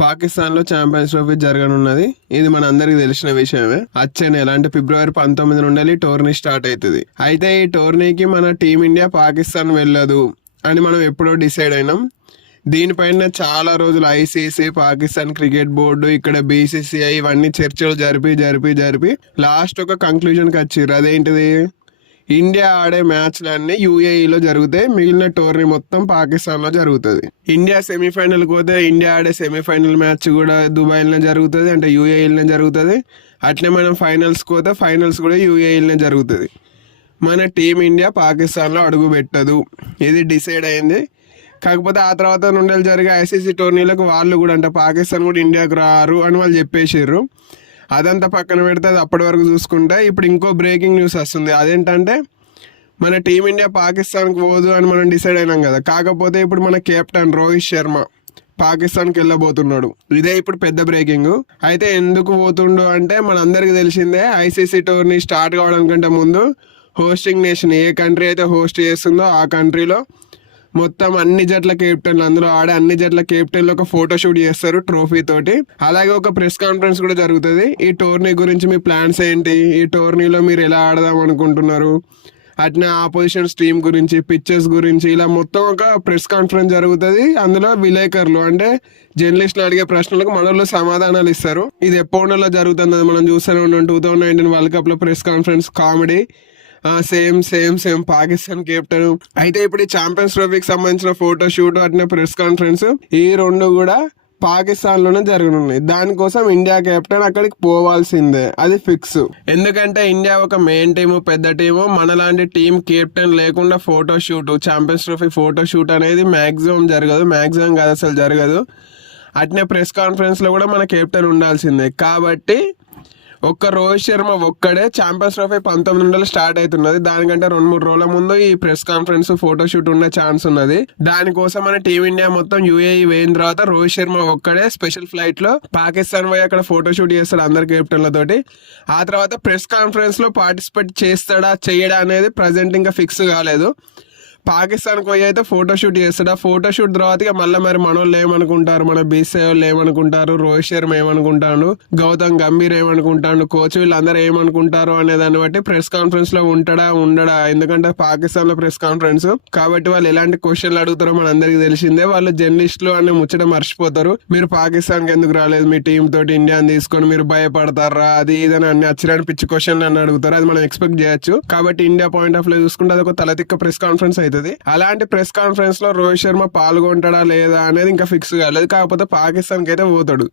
పాకిస్తాన్లో champions trophy జరగనున్నది. ఇది మన అందరికి తెలిసిన విషయమే. వచ్చే నెల అంటే ఫిబ్రవరి పంతొమ్మిది నుండి టోర్నీ స్టార్ట్ అవుతుంది అయితే ఈ టోర్నీకి మన టీమిండియా పాకిస్తాన్ వెళ్ళదు అని మనం ఎప్పుడో డిసైడ్ అయినాం. దీనిపైన చాలా రోజులు ఐసీసీ పాకిస్తాన్ క్రికెట్ బోర్డు ఇక్కడ బీసీసీఐ ఇవన్నీ చర్చలు జరిపి జరిపి జరిపి లాస్ట్ ఒక కంక్లూజన్కి వచ్చిర్రు. అదేంటిది? ఇండియా ఆడే మ్యాచ్లన్నీ యూఏఈలో జరుగుతాయి మిగిలిన టోర్నీ మొత్తం పాకిస్తాన్లో జరుగుతుంది. ఇండియా సెమీఫైనల్ పోతే ఇండియా ఆడే సెమీఫైనల్ మ్యాచ్ కూడా దుబాయ్లోనే జరుగుతుంది అంటే యూఏఈలోనే జరుగుతుంది. అట్లే మనం ఫైనల్స్ పోతే ఫైనల్స్ కూడా యూఏఈలోనే జరుగుతుంది. మన టీం ఇండియా పాకిస్తాన్లో అడుగు పెట్టదు ఇది డిసైడ్ అయింది. కాకపోతే ఆ తర్వాత నుండి జరిగే ఐసీసీ టోర్నీలకు వాళ్ళు కూడా అంటే పాకిస్తాన్ కూడా ఇండియాకు రారు అని వాళ్ళు చెప్పేసారు అదంతా పక్కన పెడితే అది అప్పటి వరకు చూసుకుంటే ఇప్పుడు ఇంకో బ్రేకింగ్ న్యూస్ వస్తుంది. అదేంటంటే మన టీమిండియా పాకిస్తాన్కి పోదు అని మనం డిసైడ్ అయినాం కదా. కాకపోతే ఇప్పుడు మన కెప్టెన్ రోహిత్ శర్మ పాకిస్తాన్కి వెళ్ళబోతున్నాడు. ఇదే ఇప్పుడు పెద్ద బ్రేకింగ్ అయితే ఎందుకు పోతుండు అంటే మనందరికీ తెలిసిందే ఐసీసీ టోర్నీ స్టార్ట్ కావడం కంటే ముందు హోస్టింగ్ నేషన్ ఏ కంట్రీ అయితే హోస్ట్ చేస్తుందో ఆ కంట్రీలో మొత్తం అన్ని జట్ల కెప్టెన్లు అందులో ఆడే అన్ని జట్ల కెప్టెన్లు ఒక ఫోటో షూట్ చేస్తారు ట్రోఫీ తోటి. అలాగే ఒక ప్రెస్ కాన్ఫరెన్స్ కూడా జరుగుతుంది. ఈ టోర్నీ గురించి మీ ప్లాన్స్ ఏంటి? ఈ టోర్నీలో మీరు ఎలా ఆడదాం అనుకుంటున్నారు? అట్నే ఆపోజిషన్ టీమ్ గురించి పిక్చర్స్ గురించి ఇలా మొత్తం ఒక ప్రెస్ కాన్ఫరెన్స్ జరుగుతుంది. అందులో విలేకరులు అంటే జర్నలిస్టులు అడిగే ప్రశ్నలకు మనలో సమాధానాలు ఇస్తారు. ఇది ఎప్పటిలో జరుగుతుంది మనం చూస్తూనే ఉన్నాం టూ థౌజండ్ నైన్టీన్ వరల్డ్ కప్లో press conference comedy same same same Pakistan captain అయితే ఇప్పుడు ఈ ఛాంపియన్స్ ట్రోఫీకి సంబంధించిన ఫోటో షూట్ అట్నే ప్రెస్ కాన్ఫరెన్స్ ఈ రెండు కూడా పాకిస్తాన్లోనే జరగనున్నాయి. దానికోసం ఇండియా కెప్టెన్ అక్కడికి పోవాల్సిందే. అది ఫిక్స్ ఎందుకంటే ఇండియా ఒక మెయిన్ టీము పెద్ద టీము మనలాంటి టీం కెప్టెన్ లేకుండా photo shoot champions trophy photo shoot అనేది మ్యాక్సిమం జరగదు. మ్యాక్సిమం కాదు అసలు జరగదు. అట్నే ప్రెస్ కాన్ఫరెన్స్లో కూడా మన కెప్టెన్ ఉండాల్సిందే. కాబట్టి ఒక్క రోహిత్ శర్మ ఒక్కడే ఛాంపియన్స్ ట్రోఫీ పంతొమ్మిది వందలు స్టార్ట్ అవుతున్నది. దానికంటే రెండు మూడు రోజుల ముందు ఈ ప్రెస్ కాన్ఫరెన్స్ ఫోటో షూట్ ఉండే ఛాన్స్ ఉన్నది. దానికోసం మన టీమిండియా మొత్తం యూఏఈ వేయిన తర్వాత రోహిత్ శర్మ ఒక్కడే స్పెషల్ ఫ్లైట్లో పాకిస్తాన్ పోయి అక్కడ ఫోటో షూట్ చేస్తాడు అందరి కెప్టెన్లతోటి ఆ తర్వాత ప్రెస్ కాన్ఫరెన్స్లో పార్టిసిపేట్ చేస్తాడా చేయడా అనేది ప్రజెంట్ ఇంకా ఫిక్స్ కాలేదు. పాకిస్తాన్ పోయి అయితే ఫోటో షూట్ చేస్తాడు. ఆ ఫోటోషూట్ తర్వాత ఇక మళ్ళీ మరి మనోళ్ళు ఏమనుకుంటారు? మన బీసీ వాళ్ళు ఏమనుకుంటారు? రోహిత్ శర్మ ఏమనుకుంటాడు? గౌతమ్ గంభీర్ ఏమనుకుంటాడు? కోచ్ వీళ్ళందరూ ఏమనుకుంటారు అనే దాన్ని బట్టి ప్రెస్ కాన్ఫరెన్స్లో ఉంటాడా? ఉండడా? ఎందుకంటే పాకిస్తాన్లో ప్రెస్ కాన్ఫరెన్స్ కాబట్టి వాళ్ళు ఎలాంటి క్వశ్చన్లు అడుగుతారో మన అందరికి తెలిసిందే. వాళ్ళు జర్నలిస్టులు అనే ముచ్చట మర్చిపోతారు. మీరు పాకిస్తాన్కి ఎందుకు రాలేదు? మీ టీం తోటి ఇండియాని తీసుకొని మీరు భయపడతారా? అది ఇదని అన్ని అచ్చిరాని పిచ్చి క్వశ్చన్లు అని అడుగుతారు. అది మనం ఎక్స్పెక్ట్ చేయొచ్చు. కాబట్టి ఇండియా పాయింట్ ఆఫ్లో చూసుకుంటే అది ఒక తలతిక్క ప్రెస్ కాన్ఫరెన్స్ అవుతుంది. అలాంటి ప్రెస్ కాన్ఫరెన్స్లో రోహిత్ శర్మ పాల్గొంటాడా లేదా అనేది ఇంకా ఫిక్స్ కాలేదు కాకపోతే పాకిస్తాన్కి అయితే పోతాడు.